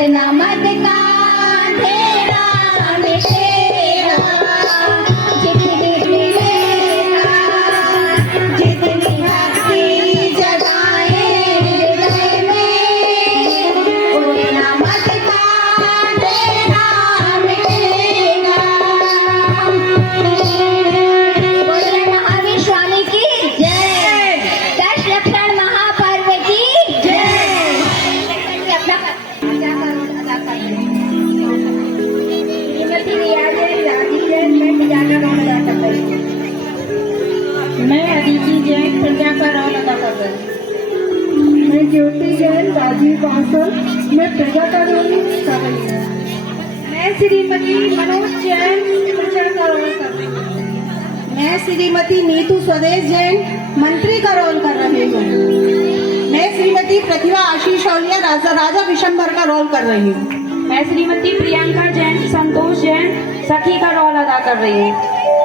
उतना मत कांधेरा मिटेगा, जितनी मिलेगा, जितनी भक्ति जगाए हृदय में, उतना मत कांधेरा मिटेगा। बोले महावीर स्वामी की जय, दश लक्षण महापर्व की जय। अपना मैं अदिति जैन प्रज्ञा का रोल अदा कर रही हूँ। मैं ज्योति जैन राजीव बांसल, मैं प्रज्ञा का रोल कर रही हूँ। मैं श्रीमती मनोज जैन प्रचार का रोल कर रही हूँ। मैं श्रीमती नीतू स्वदेश जैन मंत्री का रोल कर रही हूँ। मैं श्रीमती प्रतिभा आशीष औलिया राजा विशंभर का रोल कर रही हूँ। मैं श्रीमती प्रियंका जैन संतोष जैन सखी का रोल अदा कर रही हूँ।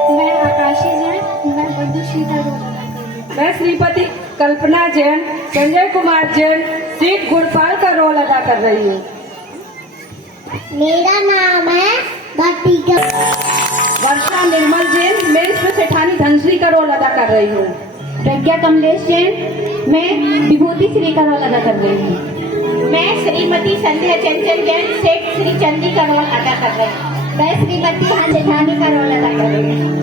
मैं आकाशी जैन, मैं बंधुश्री का रोल अदा कर रही हूँ। मैं श्रीमती कल्पना जैन संजय कुमार जैन सीट गुड़पाल का रोल अदा कर रही हूँ। मेरा नाम है भक्तिका। वर्षा निर्मल जैन मैं इसमें सेठानी धनश्री का रोल अदा कर रही हूँ। प्रज्ञा कमलेश जैन, मैं विभूति श्री का रोल अदा कर रही हूँ। मैं श्रीमती संध्या चंचल जैन सेठ श्री चंदी का रोल अदा कर रही हूँ। मैं श्रीमती हंसधानी का रोल अदा कर रही हूँ।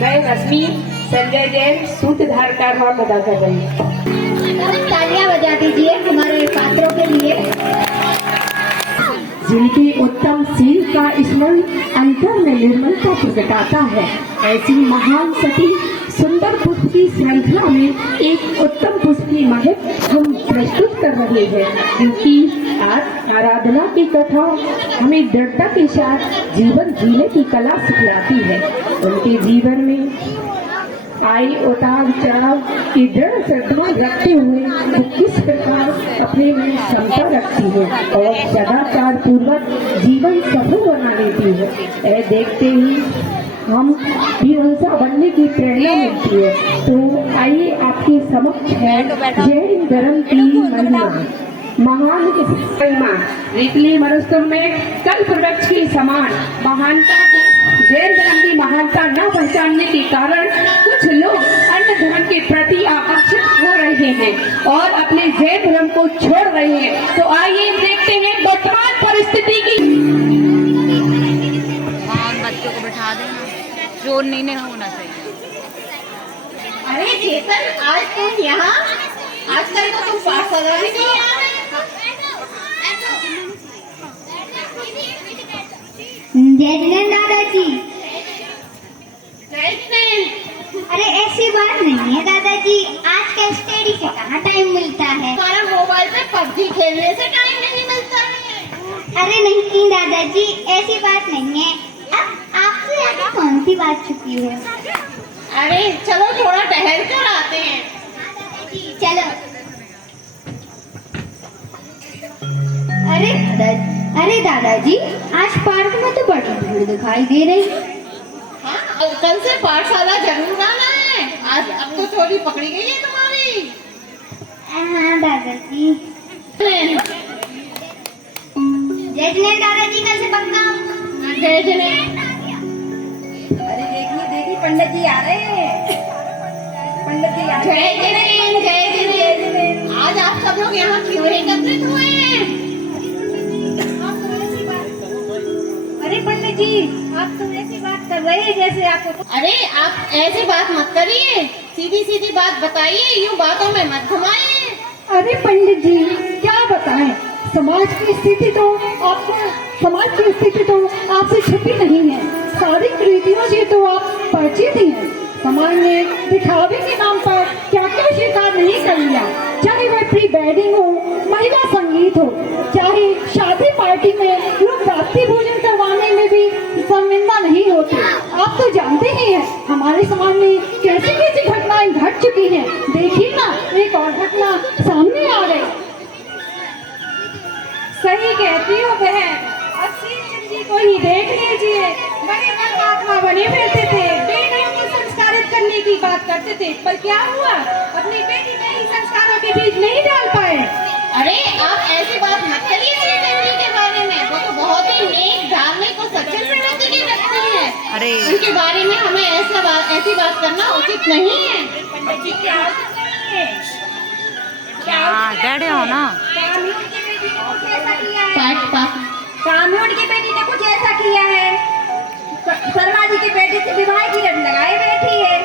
मैं रश्मि संजय जैन सूत्रधार का रोल अदा कर रही हूँ। तालियां बजा दीजिए हमारे पात्रों के लिए। जिनकी उत्तम सील का स्मरण अंतर में निर्मलता प्रगटाता है, ऐसी महान सती सुंदर पुष्प की श्रृंखला में एक उत्तम पुष्प की महक हम प्रस्तुत कर रहे हैं, क्योंकि आज आराधना की कथा हमें दृढ़ता के साथ जीवन जीने की कला सिखलाती है। उनके जीवन में आई उतार चढ़ाव की दृढ़ श्रद्धा रखते हुए वो किस प्रकार अपने में क्षमता रखती है और सदाचार पूर्वक जीवन सफल बना लेती है, यह देखते ही हम भी उनसा बनने की प्रेरणा मिलती है। तो आइए आपके समक्ष है जैन धर्म की महिमा, महान महिमा निकली मनुष्य में कल्प वृक्ष की समान महानता को जैन धर्म की महानता न पहचानने के कारण कुछ लोग अन्य धर्म के प्रति आकर्षित हो रहे हैं और अपने जैन धर्म को छोड़ रहे हैं। तो आइए देखते हैं वर्तमान परिस्थिति की। बच्चों को बिठा देना, शोर नहीं होना चाहिए। अरे चेतन, आज तुम यहाँ, आजकल तो तुम पाठशाला भी नहीं आ रहे। जय जिनेन्द्र दादाजी। अरे ऐसी बात नहीं है दादाजी, आज के स्टडी से कहाँ टाइम मिलता है। तुम्हारा मोबाइल पे पबजी खेलने से टाइम नहीं मिलता है। अरे नहीं दादाजी, ऐसी बात नहीं है। अब आपसे आगे कौन सी बात छुपी है। अरे चलो थोड़ा टहल कर आते हैं। चलो। अरे दादाजी, आज पार्क में तो बड़ी भीड़ दिखाई दे रही। हाँ, कल से पाठशाला जरूर आना है। आज अब तो थोड़ी पकड़ी गई है तुम्हारी। हाँ दादाजी। जय जिनेन्द्र दादाजी, कल से पक्का। जय जिनेन्द्र। अरे देखिए पंडित जी आ रहे हैं। पंडित जी आ रहे हैं। जय जिनेन्द्र। आज आप सब लोग यहाँ क्यों एकत्रित हुए हैं। अरे पंडित जी, आप तो ऐसी बात कर रहे हैं जैसे आपको। अरे आप ऐसी बात मत करिए, सीधी सीधी बात बताइए, यूँ बातों में मत घुमाइए। अरे पंडित जी क्या बताएं, समाज की स्थिति तो आपसे छुपी नहीं है। सारी रीतियों से तो आप परिचित ही हैं। समाज ने दिखावे के नाम पर क्या क्या स्वीकार नहीं कर लिया, चाहे वह प्री वेडिंग हो, महिला संगीत हो, चाहे शादी पार्टी में लोग रात्रि भोजन करवाने में भी शर्मिंदा नहीं होते। आप तो जानते ही हैं हमारे समाज में कैसी कैसी घटनाएं घट चुकी हैं। देखिए ना, एक और घटना सामने आ गई। सही कहती हो बहन, अब श्री चंद जी को ही देख लीजिए, बड़े महात्मा बने फिरते थे, बेटियों को संस्कार की बात करते थे, पर क्या हुआ, अपनी बेटी में ही संस्कारों के बीज नहीं डाल पाए। अरे आप ऐसी बात मत करिए श्रीचंद जी के बारे में, वो तो बहुत ही नेक, धार्मिक और सच्चे प्रवृत्ति के व्यक्ति हैं। अरे उनके बारे में हमें ऐसी बात करना उचित नहीं है। पंडित जी क्या उचित नहीं है? हाँ डरे हो ना। काम्यून की बेटी ने कुछ ऐसा किया है? काम्यून की बेटी ने कुछ ऐसा किया है, शर्मा जी की बेटी से विवाह की रट लगाए बैठी है,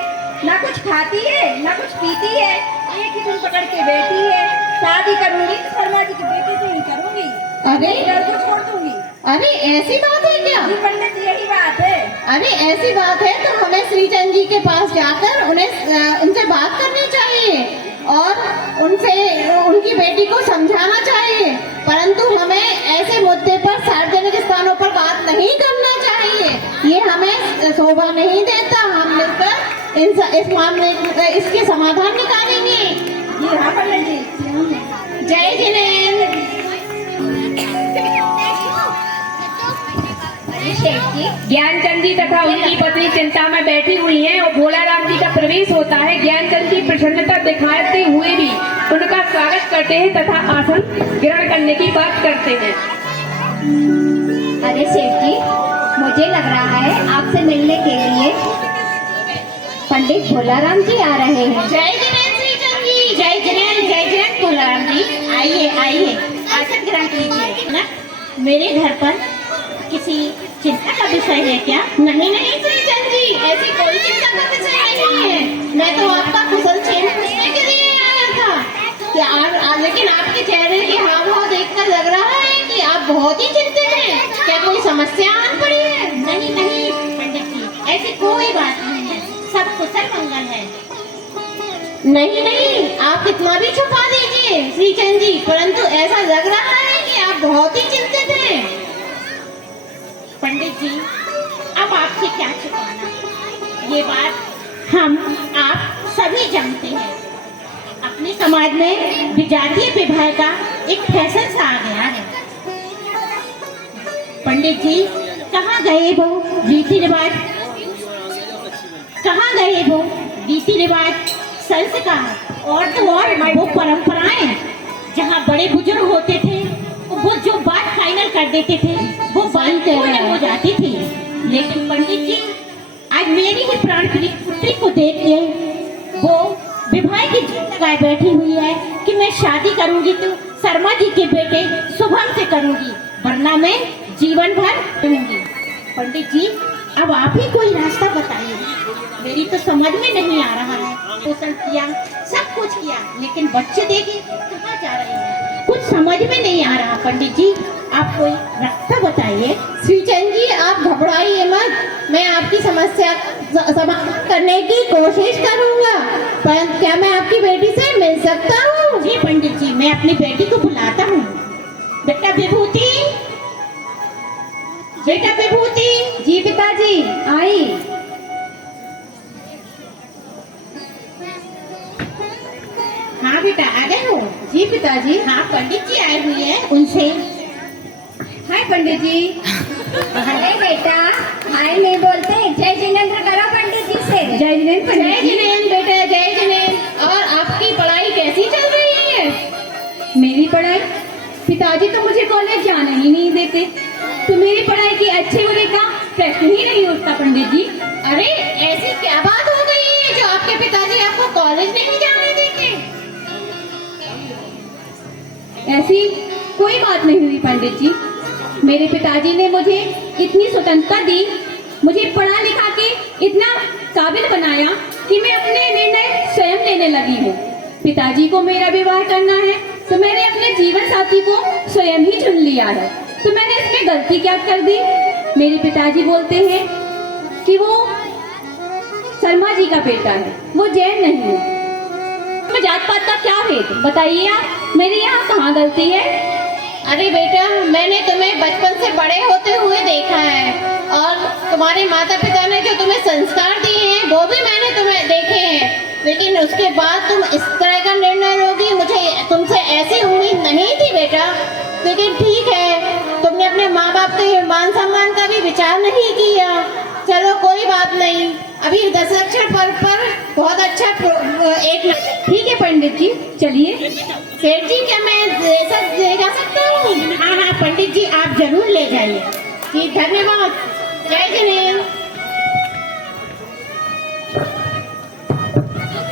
ना कुछ खाती है ना कुछ पीती है, एक ही दिन पकड़ के बैठी है, शादी करूंगी तो शर्मा जी की बेटी से ही करूंगी, अरे लड़को छोड़ दूंगी। अरे ऐसी बात है क्या? जी पंडित जी यही बात है। अरे ऐसी बात है तो हमें श्रीचंद जी के पास जाकर उनसे बात करनी चाहिए और उनसे उनकी बेटी को समझाना चाहिए, परंतु हमें ऐसे मुद्दे पर सार्वजनिक स्थानों पर बात नहीं करना चाहिए। ये हमें शोभा नहीं देता। हम मिलकर इस मामले इसके समाधान निकालेंगे। जी हाँ पंडित जी। जय जिनेन्द्र। अरे शेठ जी, ज्ञानचंद जी तथा उनकी पत्नी चिंता में बैठी हुई हैं और भोलाराम जी का प्रवेश होता है। ज्ञानचंद जी प्रसन्नता दिखाते हुए भी उनका स्वागत करते हैं तथा आसन ग्रहण करने की बात करते हैं। अरे सेठ जी, मुझे लग रहा है आपसे मिलने के लिए पंडित भोलाराम जी आ रहे हैं। जय जिनेन्द्र श्रीचंद जी। जय जिनेन्द्र भोलाराम जी। आइए आइए, आसन ग्रहण कीजिए ना। मेरे घर पर किसी चिंता का विषय है क्या? नहीं नहीं श्रीचंद जी, ऐसी कोई चिंता का विषय नहीं है। मैं तो आपका कुशल क्षेम पूछने के लिए आया था। लेकिन आपके चेहरे के हाव भाव देखकर लग रहा है कि आप बहुत ही चिंतित हैं। क्या कोई समस्या आन पड़ी है? नहीं नहीं पंडित जी, ऐसी कोई बात नहीं है, सब कुशल मंगल है। नहीं नहीं, आप कितना भी छुपा दीजिए श्रीचंद जी, परंतु ऐसा लग रहा है कि आप बहुत ही चिंतित हैं। पंडित जी, अब आपसे क्या छुपाना, ये बात हम आप सभी जानते हैं। अपने समाज में विजातीय विवाह का एक फैशन सा आ गया है। पंडित जी, कहाँ गए वो रीति रिवाज, कहाँ गए वो रीति रिवाज, संस्कार और तो और वो परंपराएं जहाँ बड़े बुजुर्ग होते थे, वो जो बात फाइनल कर देते थे वो बात पूर्ण हो जाती थी। लेकिन पंडित जी, आज मेरी ही प्राण प्रिय पुत्री को देख के वो विवाह की जिद लगाए बैठी हुई है कि मैं शादी करूंगी तो शर्मा जी के बेटे शुभम से करूंगी, वरना मैं जीवन भर रहूंगी। पंडित जी, अब आप ही कोई रास्ता बताइए, मेरी तो समझ में नहीं आ रहा है। पोषण किया, सब कुछ किया, लेकिन बच्चे देखे कहाँ जा रहे हैं, कुछ समझ में नहीं आ रहा। पंडित जी, आप कोई रास्ता बताइए। श्रीचंद जी, आप घबराइए मत, मैं आपकी समस्या समाधान करने की कोशिश करूंगा, परंतु क्या मैं आपकी बेटी से मिल सकता हूँ? जी पंडित जी, मैं अपनी बेटी को बुलाता हूँ। बेटा विभूति, बेटा विभूति। जी पिताजी, आई। हाँ बेटा, आ गए हो? जी पिताजी। हाँ, पंडित जी आए हुए हैं, उनसे। हाय पंडित जी। अरे बेटा, हाय नहीं बोलते, जय जिनेन्द्र करो पंडित जी से। जय जिनेन्द्र। जय जिनेन्द्र बेटा, जय जिनेन्द्र। और आपकी पढ़ाई कैसी चल रही है? मेरी पढ़ाई? पिताजी तो मुझे कॉलेज जाने ही नहीं देते, तो मेरी पढ़ाई की अच्छी बुरी का प्रश्न ही नहीं उठता पंडित जी। अरे ऐसी क्या बात हो गई है जो आपके पिताजी आपको कॉलेज नहीं जाने देते? ऐसी कोई बात नहीं हुई पंडित जी। मेरे पिताजी ने मुझे इतनी स्वतंत्रता दी, मुझे पढ़ा लिखा के इतना काबिल बनाया कि मैं अपने निर्णय स्वयं लेने लगी हूँ। पिताजी को मेरा विवाह करना है तो मैंने अपने जीवन साथी को स्वयं ही चुन लिया है, तो मैंने इसमें गलती क्या कर दी? मेरे पिताजी बोलते हैं कि वो शर्मा जी का बेटा है, वो जैन नहीं है। मैं जात पात का क्या भेद, बताइए आप, मेरी यहाँ कहाँ गलती है? अरे बेटा, मैंने तुम्हें बचपन से बड़े होते हुए देखा है और तुम्हारे माता पिता ने जो तुम्हें संस्कार दिए हैं वो भी मैंने तुम्हें देखे हैं, लेकिन उसके बाद तुम इस तरह का निर्णय लोगी, मुझे तुमसे ऐसी उम्मीद नहीं थी बेटा। लेकिन ठीक है, तुमने अपने माँ बाप के मान सम्मान का भी विचार नहीं किया। चलो कोई बात नहीं, अभी 10 अक्षर पर बहुत अच्छा एक ठीक है पंडित जी, चलिए। सेठ जी, क्या मैं ऐसा ले जा सकता हूँ? हाँ हाँ पंडित जी, आप जरूर ले जाइए जी। धन्यवाद। जय जनेव।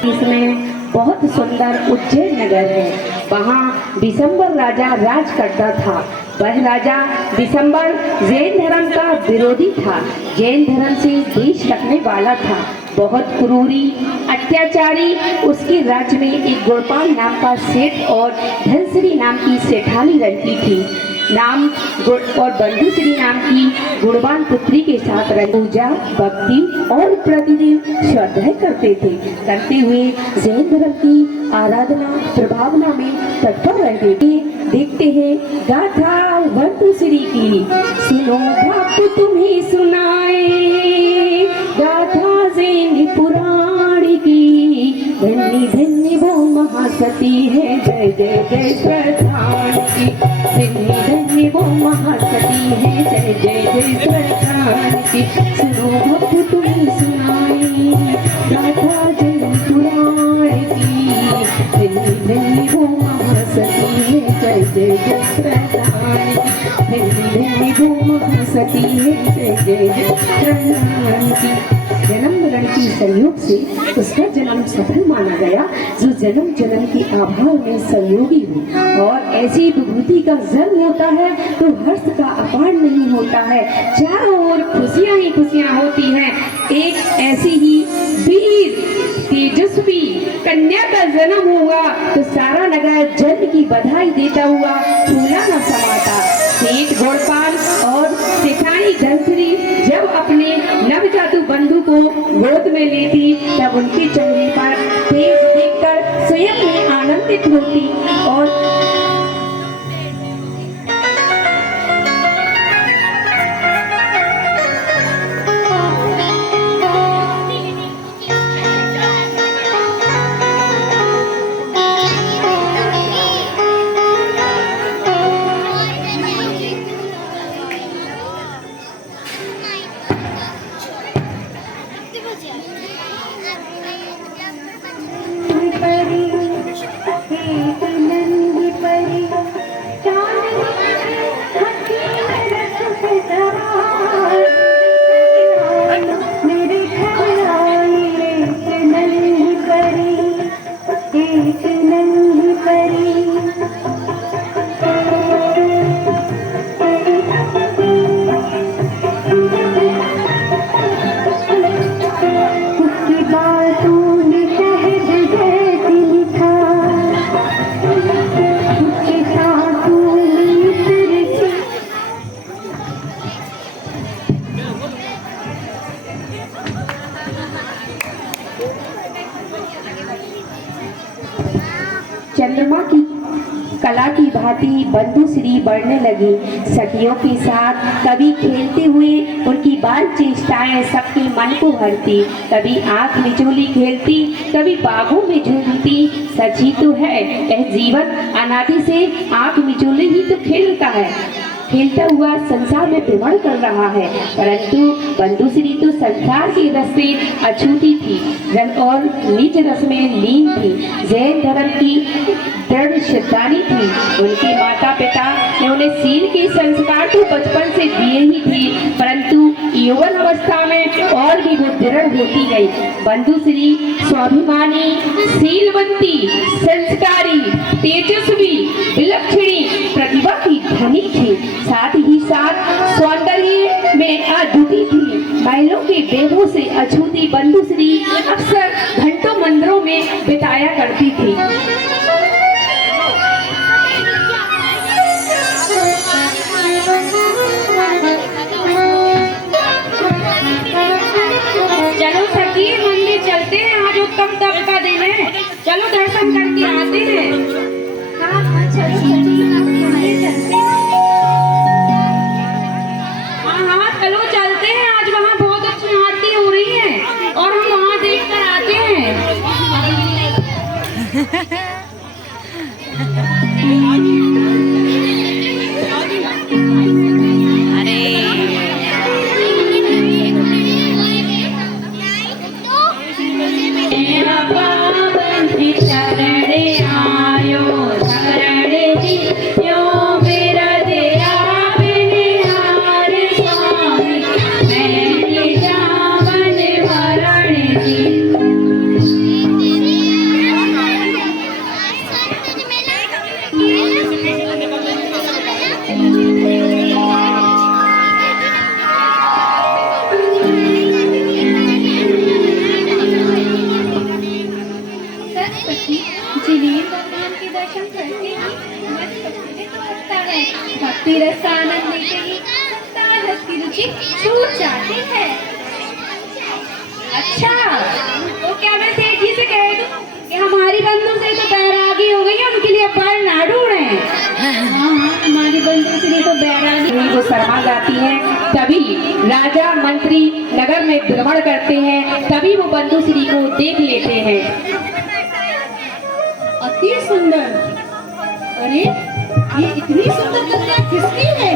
इसमें बहुत सुंदर उज्जैन नगर है। वहाँ दिसंबर राजा राज करता था। वह राजा दिसंबर जैन धर्म का विरोधी था। जैन धर्म से देश रखने वाला था। बहुत क्रूरी अत्याचारी। उसके राज्य में एक गोपाल नाम का सेठ और धनश्री नाम की सेठानी रहती थी। नाम और बंधुश्री नाम की गुणवान पुत्री के साथ पूजा भक्ति और प्रतिदिन श्रद्धा करते हुए जैन धर्म की आराधना प्रभावना में तत्पर रहते थे। देखते हैं गाथा बंधुश्री की, सुनो भक्त तुम्हें सुनाए गाथा जैन पुराण की। धन्य धन्य वो महासती है, जय जय जय प्रधान की। धन्य धन्य वो महासती है, जय जय जय प्रधान की। सुनो भक्त तुम्हें सुनाए गाथा जैन पुराण की। धन्य धन्य वो महासती है, जय जय जय प्रधान की। धन्य धन्य वो महासती है, जय जय जय प्रधान की। जन्म मरण के संयोग से उसका जन्म सफल माना गया, जो जन्म जन्म के अभाव में संयोगी हो। और ऐसी विभूति का जन्म होता है तो हर्ष का अपार नहीं होता है, चारों ओर खुशियां ही खुशियां होती हैं। एक ऐसी ही वीर तेजस्वी कन्या का जन्म हुआ तो सारा नगर जन्म की बधाई देता हुआ फूला न समाता। सेठ गोपाल और सेठानी धनश्री जब अपने नवजातु बंधु को गोद में लेती तब उनके चेहरे पर तेज देखकर स्वयं में आनंदित होती और चंद्रमा की कला की भांति बंधुश्री बढ़ने लगी। सखियों के साथ कभी खेलते हुए उनकी बाल चेष्टाएं सबके मन को हरती। कभी आंख मिचोली खेलती, कभी बागों में झूलती। सच ही तो है, यह जीवन अनादि से आंख मिचोले ही तो खेलता है, खेलता हुआ संसार में भ्रमण कर रहा है। परंतु बंधुश्री तो संसार की रस से अछूती थी और नीच रस में लीन थी। जैन धर्म की दृढ़ श्रद्धानी थी। उनके माता पिता ने उन्हें शील के संस्कार तो बचपन से दिए ही थे, परंतु यौवन अवस्था में और भी वो दृढ़ होती गई। बंधुश्री स्वाभिमानी, शीलवंती, संस्कारी, तेजस्वी, विलक्षणी प्रतिभा की धनी थी। साथ ही साथ सौंदर्य में अद्वितीय थी। महलों के वैभव से अछूती बंधुश्री अक्सर घंटों मंदिरों में बिताया करती थी। चलो सखी, मंदिर चलते हैं, आज उत्तम तप का दिन है। चलो दर्शन करके आते हैं। हाँ चलो चलते हैं। हाँ चलो चलते हैं, आज वहाँ बहुत अच्छी आरती हो रही है और हम वहाँ देख कर आते हैं। अरे ही रस का आनंद लेते ही तारस की रुचि छूट जाती है। अच्छा, तो क्या मैं सेठ जी से कह दूं कि हमारी बंधु से तो बैरागी हो गई है, उनके लिए बर ना ढूंढे। हाँ, हमारी बंधु से तो बैरागी वो शर्मा जाती है। तभी राजा मंत्री नगर में भ्रमण करते हैं, तभी वो बंधु श्री को देख लेते हैं। अति सुंदर। अरे ये इतनी सुंदर कन्या किसकी है?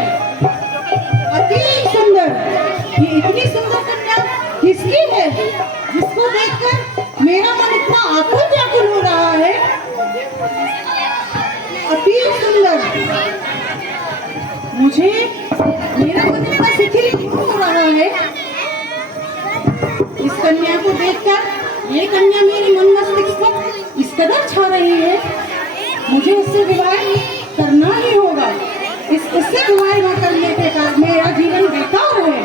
अति सुंदर। ये इतनी सुंदर कन्या किसकी है जिसको देखकर मेरा मन इतना आकुल व्याकुल हो रहा है? अति सुंदर। मुझे मेरा मन इतना शिथिल क्यों हो रहा है? इस कन्या को देखकर ये कन्या मेरी मन मस्तिष्क पर इस कदर छा रही है, मुझे इससे विवाह करना ही होगा। इससे विवाह न करने के कारण मेरा जीवन बेकार है।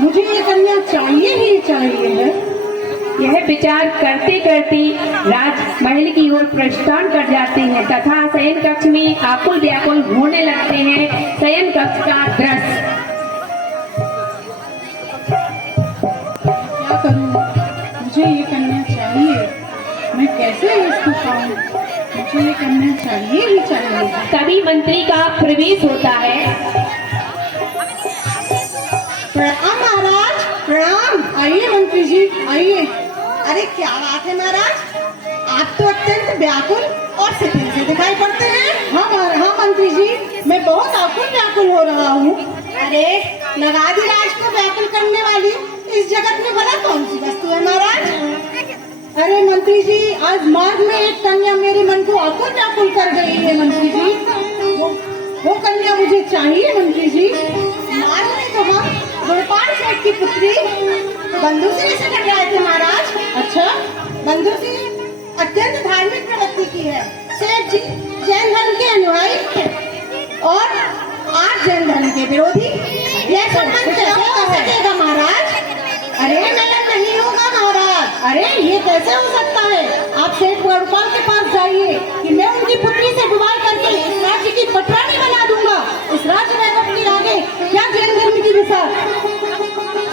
मुझे ये कन्या चाहिए ही चाहिए है। यह विचार करते करते राजमहल की ओर प्रस्थान कर जाते हैं तथा शयन कक्ष में आकुल व्याकुल होने लगते हैं। शयन कक्ष का दृश्य। क्या करूं? मुझे ये कन्या चाहिए, मैं कैसे इसको पाऊं? मुझे ये कन्या चाहिए ही चाहिए। तभी मंत्री का प्रवेश होता है। प्रणाम महाराज, प्रणाम। आइए मंत्री जी, आइए। अरे क्या बात है महाराज, आप तो अत्यंत व्याकुल और शिथिल से दिखाई पड़ते हैं। हाँ मंत्री जी, मैं बहुत आकुल व्याकुल हो रहा हूँ। अरे नगाधिराज को व्याकुल करने वाली इस जगत में भला कौन सी वस्तु है महाराज? अरे मंत्री जी, आज मार्ग में एक कन्या मेरे मन को आकुल व्याकुल कर गई है मंत्री जी। वो कन्या मुझे चाहिए मंत्री जी। मार्ग में तो हम गुणपाल सेठ की पुत्री बंधु सिंह से टकराए थे महाराज। अच्छा, बंधु सिंह अत्यंत धार्मिक प्रवृत्ति की है। सेठ जी जैन धर्म के अनुयायी हैं और आप जैन धर्म के विरोधी। यह संबंध कैसे हो सकेगा महाराज? अरे नहीं होगा महाराज। अरे ये कैसे हो सकता है? आप सेठ गुणपाल के पास जाइए कि मैं उनकी पुत्री से विवाह करके इस राज्य की पटरानी बना दूंगा। इस राज्य में अपनी आगे क्या जैन धर्म की विसार?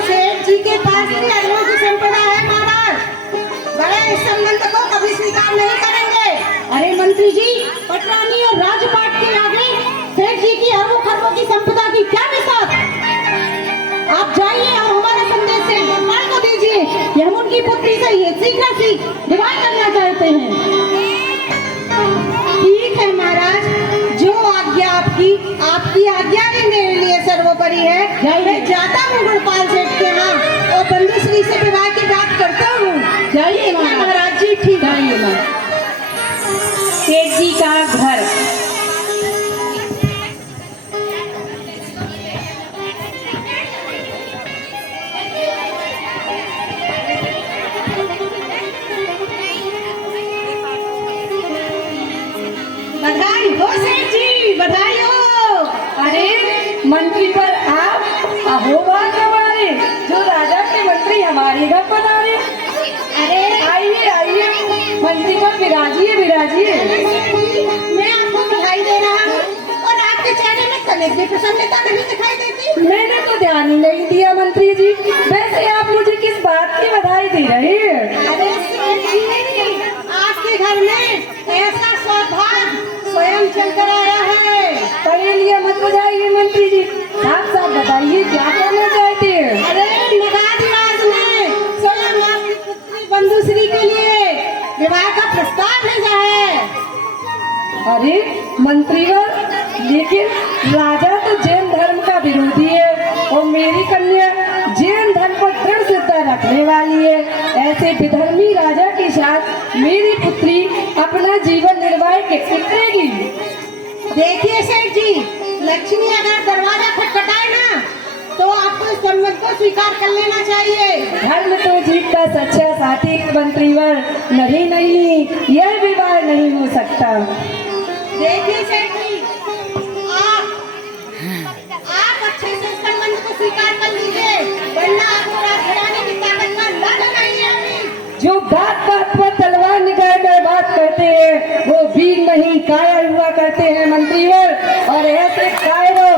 सेठ जी के पास भी धर्मों की संपदा है महाराज, बड़े इस संबंध को कभी स्वीकार नहीं करेंगे। अरे मंत्री जी, पटरानी और राजपाट के आगे सेठ जी की अरबों खरबों की संपदा की क्या विसार? आप जाइए और हमारा संदेश से गुणपाल को दीजिए कि हम उनकी पुत्री से ये शीघ्र विवाह करना चाहते हैं। ठीक है महाराज, जो आज्ञा आपकी आज्ञा ही मेरे लिए सर्वोपरि है। मैं जाता हूँ गुणपाल सेठ के यहाँ और बंधु श्री से विवाह की बात करता हूँ। जाइए महाराज जी। ठीक है। सेठ जी का घर। बधाई हो सेठ जी, बधाई हो। अरे मंत्री पर आप अहोभाग हमारे, जो राजा के मंत्री हमारे घर पधारे। अरे आइए आइए मंत्री पर विराजिए विराजिए। मैं आपको बधाई दे रहा हूँ और आपके चेहरे में तनिक भी प्रसन्नता नहीं दिखाई देती। मैंने तो ध्यान ही नहीं दिया मंत्री जी। वैसे आप मुझे किस बात की बधाई दे रहे हैं? अरे सेठ जी, आपके घर में ऐसा सौभाग्य स्वयं चलकर आया है। पहले मत बजाइए मंत्री जी, साफ साफ बताइए क्या कहना चाहते हैं? अरे नगाधिराज ने स्वयं आपकी पुत्री बंधु श्री के लिए विवाह का प्रस्ताव भेजा है। अरे मंत्रीवर, लेकिन राजा तो जैन धर्म का विरोधी है और मेरी कन्या जैन धर्म पर दृढ़ श्रद्धा रखने वाली है। ऐसे विधर्मी राजा के साथ मेरी पुत्री अपना जीवन निर्वाह कैसे करेगी? देखिए सेठ जी, लक्ष्मी अगर दरवाजा खटखटाए ना तो आपको इस संबंध को स्वीकार कर लेना चाहिए। धर्म तो जीत का सच्चा साथी मंत्रीवर, नहीं यह विवाह नहीं हो सकता। देखिए सेठ जी, आप अच्छे से इस संबंध को स्वीकार कर लीजिए, वरना आपको राजघराने की ताकत का अंदाजा नहीं है। जो बात पर तलवार निकाल कर बात करते हैं वो वीर नहीं कायर हुआ करते हैं मंत्रीवर, और ऐसे कायरों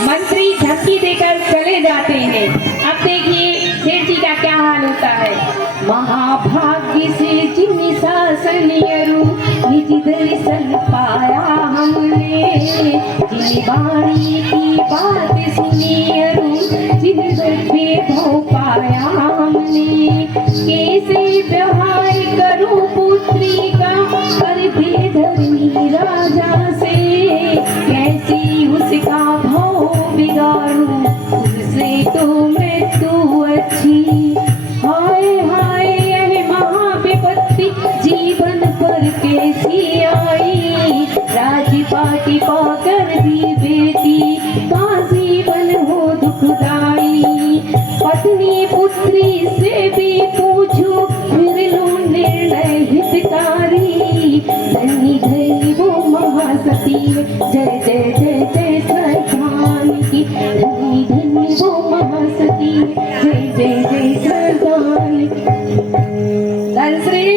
मंत्री धमकी देकर चले जाते हैं। अब देखिए सेठ जी का क्या हाल होता है। महाभाग्य से जिन शासनियरू निज दर्शन पाया हमने, जिन बाणी की बात सुनियरू जिन भेदभाव पाया हमने, कैसे व्यवहार करूं पुत्री का कर धर्मी राजा से, कैसी उसका भाव बिगाड़ूं उससे तो मृत्यु अच्छी। हाय हाय यह महाविपत्ति जीवन पर कैसी आई, राजपाटी पाकर भी बेटी का जीवन हो दुखदाई। पत्नी पुत्री से भी पूछो फिर लो निर्णय हितकारी, धनी धनी वो महासती जय जय जय जय सरदान की, धनी धनी वो महासती जय जय जय सरदान की। धनश्री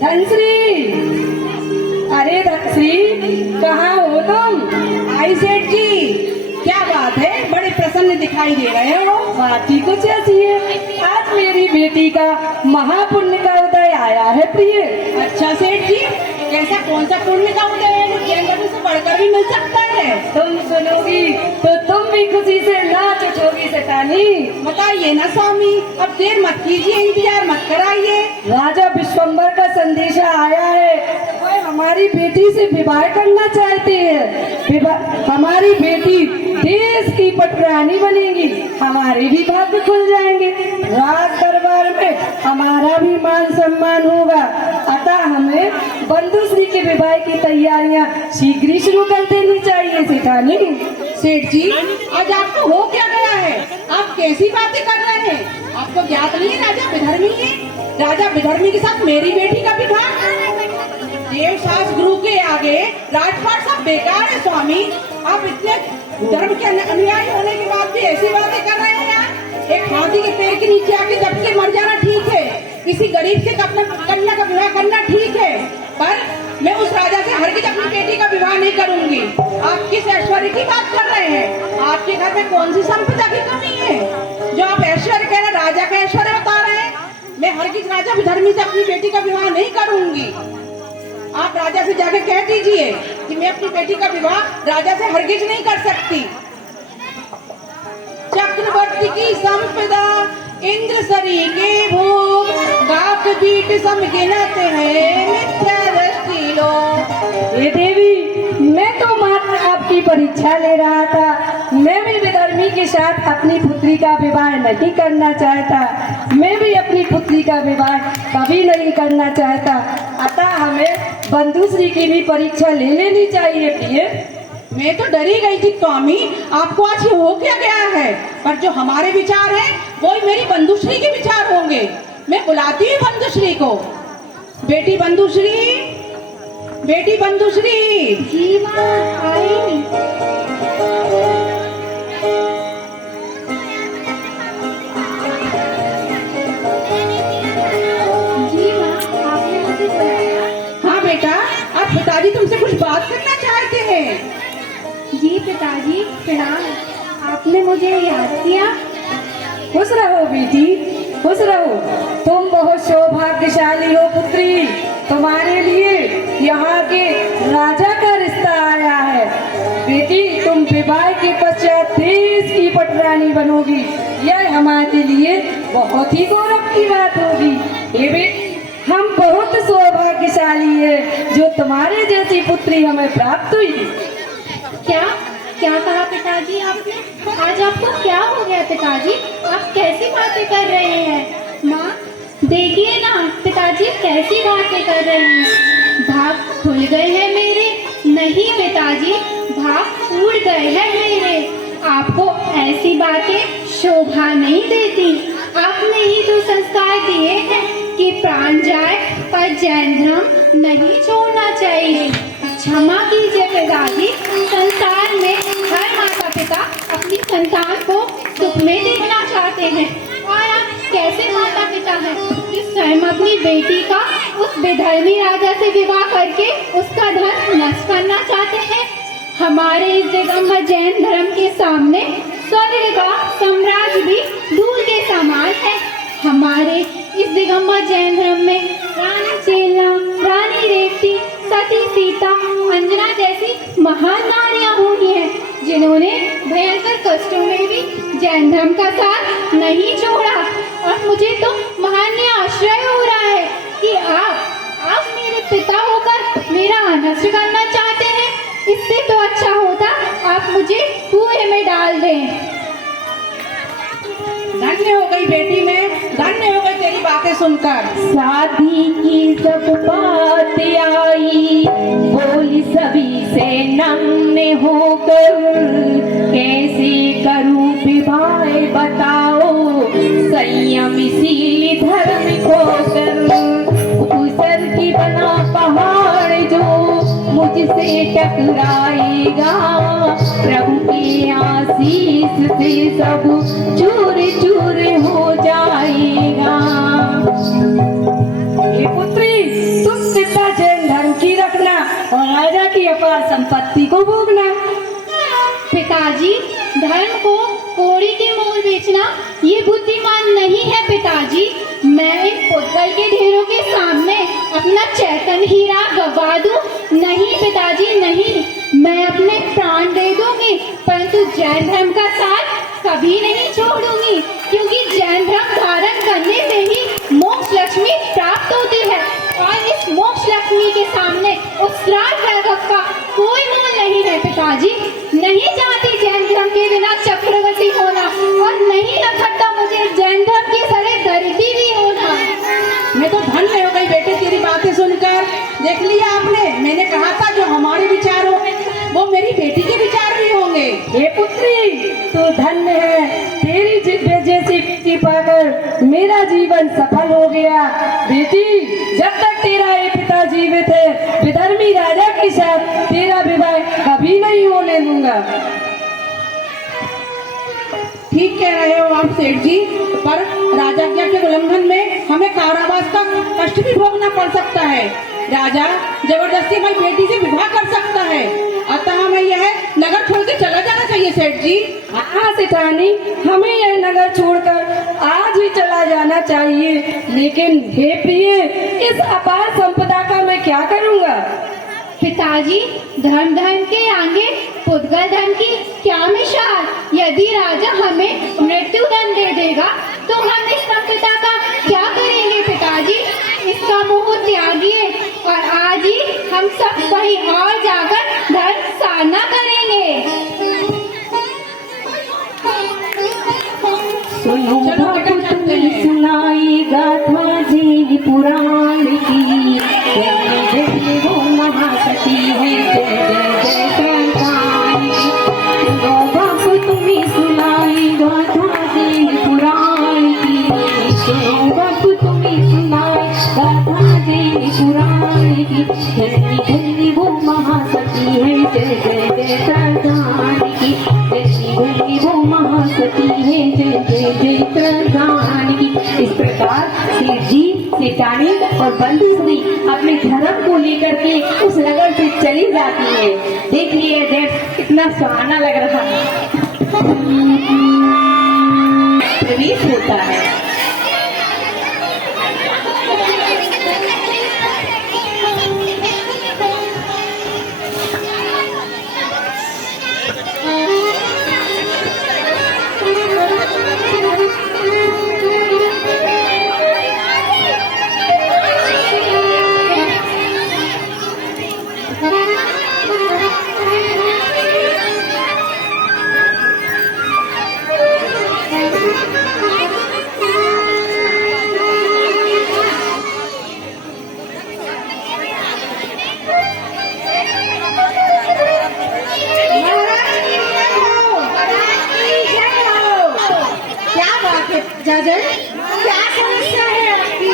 धनश्री, अरे धनश्री कहाँ हो तुम? आई सेठ जी, क्या बात है, बड़े प्रसन्न दिखाई दे रहे हो। बात ही कुछ ऐसी है, आज मेरी बेटी का महापुण्य का उदय आया है प्रिय। अच्छा सेठ जी, कैसा कौन सा पुण्य का उदय है जो से बढ़कर भी मिल सकता है? तुम सुनोगी तो तुम भी खुशी से नाच उठोगी सेठानी। बताइए ना स्वामी, अब देर मत कीजिए, इंतजार मत कराइए। राजा विश्वम्बर का संदेशा आया है, वह हमारी बेटी से विवाह करना चाहते हैं। हमारी बेटी देश की पटरानी बनेगी, हमारे भी भाग्य खुल जाएंगे, राज दरबार में हमारा भी मान सम्मान होगा। अतः हमें बंधुश्री के विवाह की तैयारियां शीघ्र ही शुरू कर देनी चाहिए सेठानी। सेठ जी, आज आपको हो क्या गया है? आप कैसी बातें कर रहे हैं? आपको ज्ञात नहीं है राजा विधर्मी है? राजा विधर्मी के साथ मेरी बेटी का विवाह? देव शास्त्र गुरु के आगे राजपाट सब बेकार है स्वामी। आप इतने धर्म के अनुयायी होने के बाद भी ऐसी बातें कर रहे हैं यार। एक हाथी के पैर के नीचे आके दब के मर जाना ठीक है, किसी गरीब से अपना कन्या का विवाह करना ठीक है, पर मैं उस राजा से हरगिज अपनी बेटी का विवाह नहीं करूंगी। आप किस ऐश्वर्य की बात कर रहे हैं? आपके घर में कौन सी संपदा की कमी है जो आप ऐश्वर्य कह रहे, राजा का ऐश्वर्य बता रहे हैं? मैं हरगिज राजा विधर्मी से अपनी बेटी का विवाह नहीं करूंगी। आप राजा से जाके कह दीजिए कि मैं अपनी बेटी का विवाह राजा से हरगिज नहीं कर सकती। चक्रवर्ती की संपदा इंद्र सरी के भोग, गाप बीट सम गिनत है मिथ्या दृष्टि लोग। ये देवी, मैं तो मात्र आपकी परीक्षा ले रहा था। मैं भी विधर्मी के साथ अपनी पुत्री का विवाह नहीं करना चाहता। मैं भी अपनी पुत्री का विवाह कभी नहीं करना चाहता। अतः हमें बंधुश्री की भी परीक्षा ले लेनी चाहिए प्रिय। मैं तो डरी गई थी स्वामी, आपको आज हो क्या गया है? पर जो हमारे विचार हैं, वो ही मेरी बंधुश्री के विचार होंगे। मैं बुलाती हूँ बंधुश्री को। बेटी बंधुश्री, बेटी बंधुश्री। जी माँ, आई। जी माँ, आपने मुझे बुलाया? हाँ बेटा, आप पिताजी तुमसे कुछ बात करना चाहते हैं। जी पिताजी, प्रणाम। आपने मुझे याद किया? खुश रहो बेटी, खुश रहो। तुम बहुत सौभाग्यशाली हो पुत्री। तुम्हारे लिए यहाँ के राजा का रिश्ता आया है। बेटी, तुम विवाह के पश्चात देश की पटरानी बनोगी। यह हमारे लिए बहुत ही गौरव की बात होगी। ये बेटी, हम बहुत सौभाग्यशाली है जो तुम्हारे जैसी पुत्री हमें प्राप्त हुई। क्या क्या कहा पिताजी आपने? आज आपको क्या हो गया पिताजी? आप कैसी बातें कर रहे हैं? माँ, देखिए ना पिताजी कैसी बातें कर रहे हैं। भाग खुल गए हैं मेरे? नहीं पिताजी, भाग टूट गए हैं मेरे। आपको ऐसी बातें शोभा नहीं देती। आपने ही तो संस्कार दिए हैं कि प्राण जाए पर जैन धर्म नहीं छोड़ना चाहिए। क्षमा कीजिए पिताजी, संसार में हर माता पिता अपनी संतान को सुख में देखना चाहते हैं। और आप कैसे माता पिता हैं कि स्वयं अपनी बेटी का उस विधर्मी राजा से विवाह करके उसका धन नष्ट करना चाहते हैं? हमारे इस दिगंबर जैन धर्म के सामने स्वर्ग का साम्राज्य भी धूल के समान है। हमारे इस दिगंबर जैन धर्म में रानी चेला, रानी रेवती, सती सीता, अंजना जैसी महान नारियां हुई हैं, जिन्होंने भयंकर कष्टों में भी जैन धर्म का साथ नहीं छोड़ा। और मुझे तो माननीय आश्चर्य हो रहा है कि आप मेरे पिता होकर मेरा अनशन करना चाहते हैं। इससे तो अच्छा होता आप मुझे कुएं में डाल दें। धन्य हो गई बेटी, मैं धन्य हो गई तेरी बातें सुनकर। शादी की सब बात आई, बोली सभी से नम्र होकर, कैसे करूं विवाह बताओ, संयमशील धर्म खोकर, उसर की बना पहाड़ जो मुझसे टकराएगा, प्रभु की आशीष से सब चूर चूर हो जाएगा। ये पुत्री, तुम सीता जैन धर्म की रखना और राजा की अपार संपत्ति को भोगना। पिताजी, धर्म को कोड़ी के मोल बेचना ये बुद्धिमान नहीं है पिताजी। मैं इन पुतल के ढेरों के सामने अपना चैतन हीरा गवा दूं? नहीं पिताजी नहीं, मैं अपने प्राण दे दूंगी, परंतु जैन धर्म का साथ कभी नहीं छोड़ूंगी, क्योंकि जैन धर्म धारण करने से ही मोक्ष लक्ष्मी प्राप्त होती है। और इस मोक्ष लक्ष्मी के सामने उस राज राघव का कोई मोल नहीं है पिताजी। नहीं चाहती जैन धर्म के बिना चक्रवर्ती होना, और नहीं रखता मुझे जैन धर्म के सरे दरिद्री भी होना। मैं तो धन्य हो गई बेटे तेरी बातें सुनकर। देख लिया आपने, मैंने कहा था जो हमारे विचार होंगे वो मेरी बेटी के विचार भी होंगे। हे पुत्री, तू धन्य है, तेरी जिद्द जैसी बेटी पाकर मेरा जीवन सफल हो गया। बेटी, जब तक तेरा ये पिता जीवित है, विधर्मी राजा के साथ तेरा विवाह कभी नहीं होने दूंगा। ठीक कह रहे हो आप सेठ जी, पर राजाज्ञा के उल्लंघन में हमें कारावास का कष्ट भी भोगना पड़ सकता है। राजा जबरदस्ती हमारी बेटी से विवाह कर सकता है, अतः हमें यह नगर छोड़ के चला जाना चाहिए सेठ जी। हाँ सेठानी, हमें यह नगर छोड़कर आज ही चला जाना चाहिए। लेकिन हे प्रिय, इस अपार संपदा का मैं क्या करूँगा? पिताजी, धर्म के आगे पुद्गल धन की क्या मिसाल। यदि राजा हमें मृत्यु दंड दे देगा तो हम इस संपदा का क्या करेंगे पिताजी? इसका मोह त्यागिए और आज ही हम सब कहीं और जाकर धर्म साधना करेंगे। सुनो भक्त सुनाई गाथा जी पुराण की, जय वो महासती है, जय जय जय कांतानी। सुनो भक्त तुम्हें सुनाई गाथा जी पुराण की, सुनो भक्त तुम्हें सुनाई गाथा जी पुराण की, जय जय वो महासती है, जय जय जय कांतानी की, जय वो महासती है, जय जय जय प्रधान की। इस प्रकार सेठ जी, सेठानी और बंदी हुई अपने धर्म को लेकर के उस नगर से चली जाती है। देखिए देख कितना सुहाना लग रहा है। प्रवेश होता है। जजन, क्या समस्या है आपकी?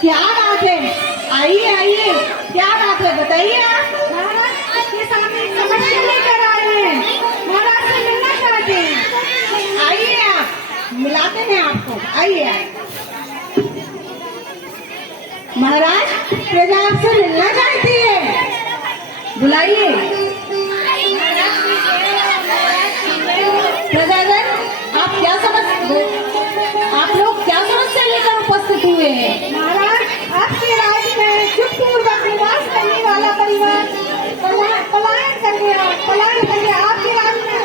क्या बात है? आइए आइए, क्या बात है बताइए आप। महाराज आपके सामने समस्या लेकर आए हैं, महाराज से मिलना चाहते हैं। आइए आप, मिलाते हैं आपको, आइए आइए। महाराज प्रजा आपसे मिलना चाहती है, बुलाइए। प्रजाजन, आप क्या आप लोग क्या समस्या लेकर उपस्थित हुए हैं? महाराज, आपके राज्य में सुखपूर्वक निवास करने वाला परिवार पलायन कर गया। आपके राज्य में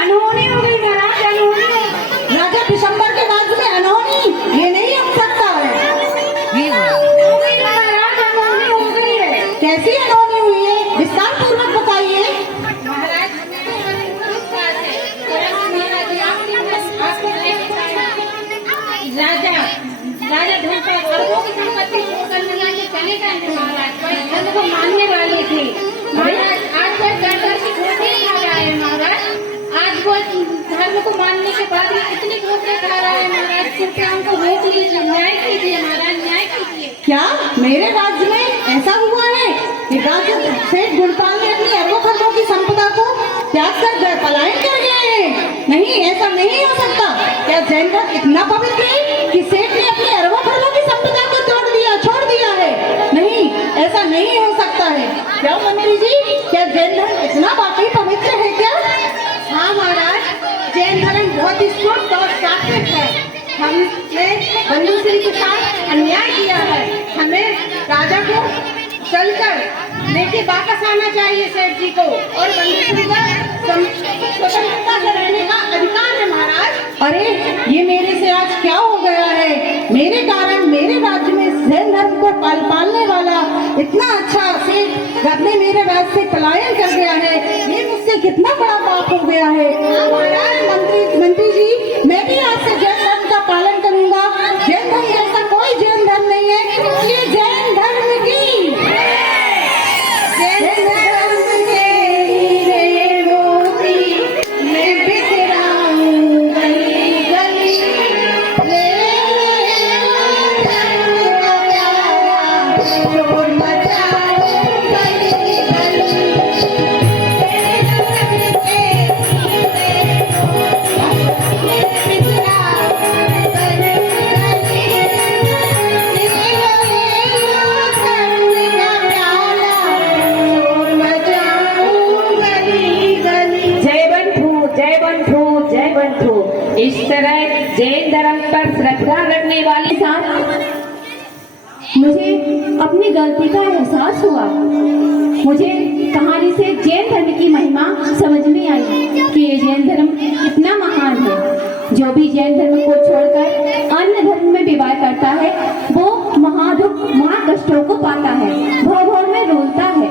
अनहोनी हो गई महाराज, अनहोनी। राजा दिसंबर के राज्य में अनहोनी, ये नहीं हो सकता है। महाराज, अनहोनी हो गई है। कैसी अनहोनी हुई है, विस्तार पूर्वक बताइए। राजा धन पर अरबों की संपत्ति होकर मिला के चले गए थे महाराज, पर धर्म को मानने वाले थे महाराज। आज वो सरकार की घोषणा खा रहा है महाराज। आज वो धर्म को मानने के बाद भी इतनी घोषणा खा रहा है महाराज। कृपया उनको रोक लीजिए, न्याय कीजिए महाराज, न्याय कीजिए। क्या मेरे राज्य में ऐसा हुआ है कि राजा सेठ गुणपाल ने अपनी अरबों खरबों की संपदा को त्याग कर पलायन कर गए हैं? नहीं, ऐसा नहीं हो सकता। क्या जैन धर्म इतना पवित्र है कि सेठ ने अपनी अरबों खरबों की संपदा को छोड़ दिया है? नहीं, ऐसा नहीं हो सकता है। क्या मंत्री जी, क्या जैन धर्म इतना वाकई पवित्र है क्या? हाँ महाराज, जैन धर्म बहुत ही शुद्ध और सात्विक है। हमने बंधु श्री के साथ अन्याय किया है। हमें राजा को चलकर लेके वापस आना चाहिए सेठ जी को, और बंधु श्री का स्वतंत्रता से रहने का अधिकार है महाराज। अरे, ये मेरे से आज क्या हो गया है? मेरे कारण मेरे राज्य में जैन धर्म को पालने वाला इतना अच्छा सेठ अपने मेरे राज्य से पलायन कर गया है। ये मुझसे कितना बड़ा पाप हो गया है। महाराज, मंत्री जी, मैं भी आज से जैन धर्म का पालन करूंगा। जैन धर्म ऐसा कोई जैन धर्म नहीं है, इसलिए जैन धर्म की इस तरह जैन धर्म पर श्रद्धा रखने वाले साथ मुझे अपनी गलती का एहसास हुआ। मुझे कहानी से जैन धर्म की महिमा समझ में आई कि ये जैन धर्म कितना महान है। जो भी जैन धर्म को छोड़कर अन्य धर्म में विवाह करता है, वो महादुख महाकष्टों को पाता है, भव में रोलता है।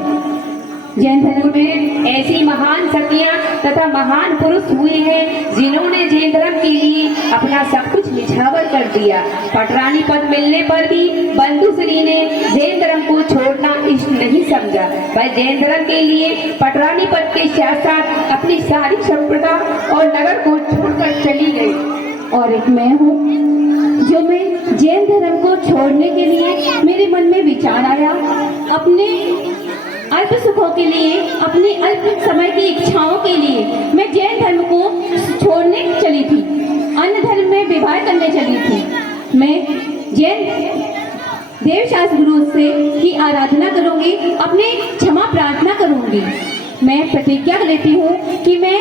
जैन धर्म में ऐसी महान सतियां तथा महान पुरुष हुए हैं जिन्होंने जैन धर्म के लिए अपना सब कुछ निछावर कर दिया। पटरानी पद मिलने पर भी बंधु श्री ने जैन धर्म को छोड़ना इष्ट नहीं समझा। वह जैन धर्म के लिए पटरानी पद के साथ साथ अपनी सारी संप्रदा और नगर को छोड़कर चली गई। और एक मैं हूँ जो मैं जैन धर्म को छोड़ने के लिए मेरे मन में विचार आया। अपने अल्प सुखों के लिए, अपनी अल्प समय की इच्छाओं के लिए मैं जैन धर्म को छोड़ने चली थी, अन्य धर्म में विवाह करने चली थी। मैं जैन देवशास्त्र गुरु से की आराधना करूंगी, अपनी क्षमा प्रार्थना करूंगी। मैं प्रतिज्ञा लेती हूँ कि मैं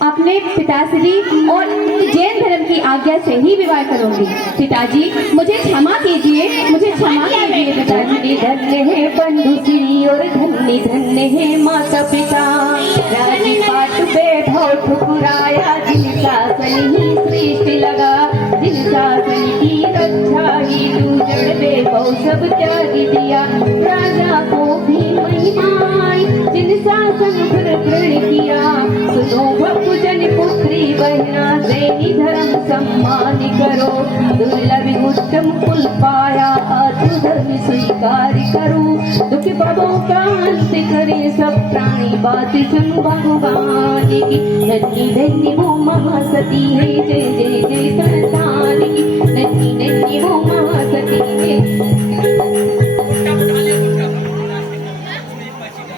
अपने पिताश्री और जैन धर्म की आज्ञा से ही विवाह करूंगी। पिताजी, मुझे क्षमा कीजिए, मुझे क्षमा कीजिए पिताजी। धन्य है बंधु श्री और धन्य धन्य है माता पिता। राजपाट बैठो ठुकराया, जिन शासन ही श्रेष्ठ लगा, जिन शासन की रक्षा ही दूजड़ बेबौ सब त्याग दिया। राजा को भी महिमाई जिन शासन ग्रहण किया, सुनो भक्त जन पुत्री बहना, देनी धर्म सम्मान करो। दुर्लभ उत्तम कुल पाया, धर्म स्वीकार करो। दुख भवों का अंत करे सब प्राणी, बात सुन भगवान की। नन्ही नन्ही वो महासती है, जय जय जय संतान की। नन्ही नन्ही वो महासती है।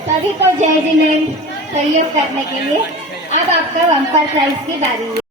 सभी को जय जिनेंद्र सहयोग करने के लिए अब आपका बम्पर प्राइज की बारी है।